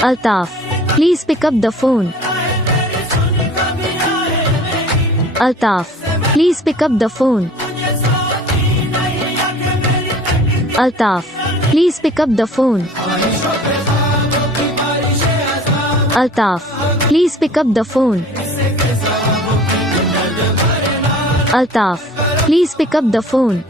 Altaf, please pick up the phone. Altaf, please pick up the phone. Altaf, please pick up the phone. Altaf, please pick up the phone. Altaf, please pick up the phone.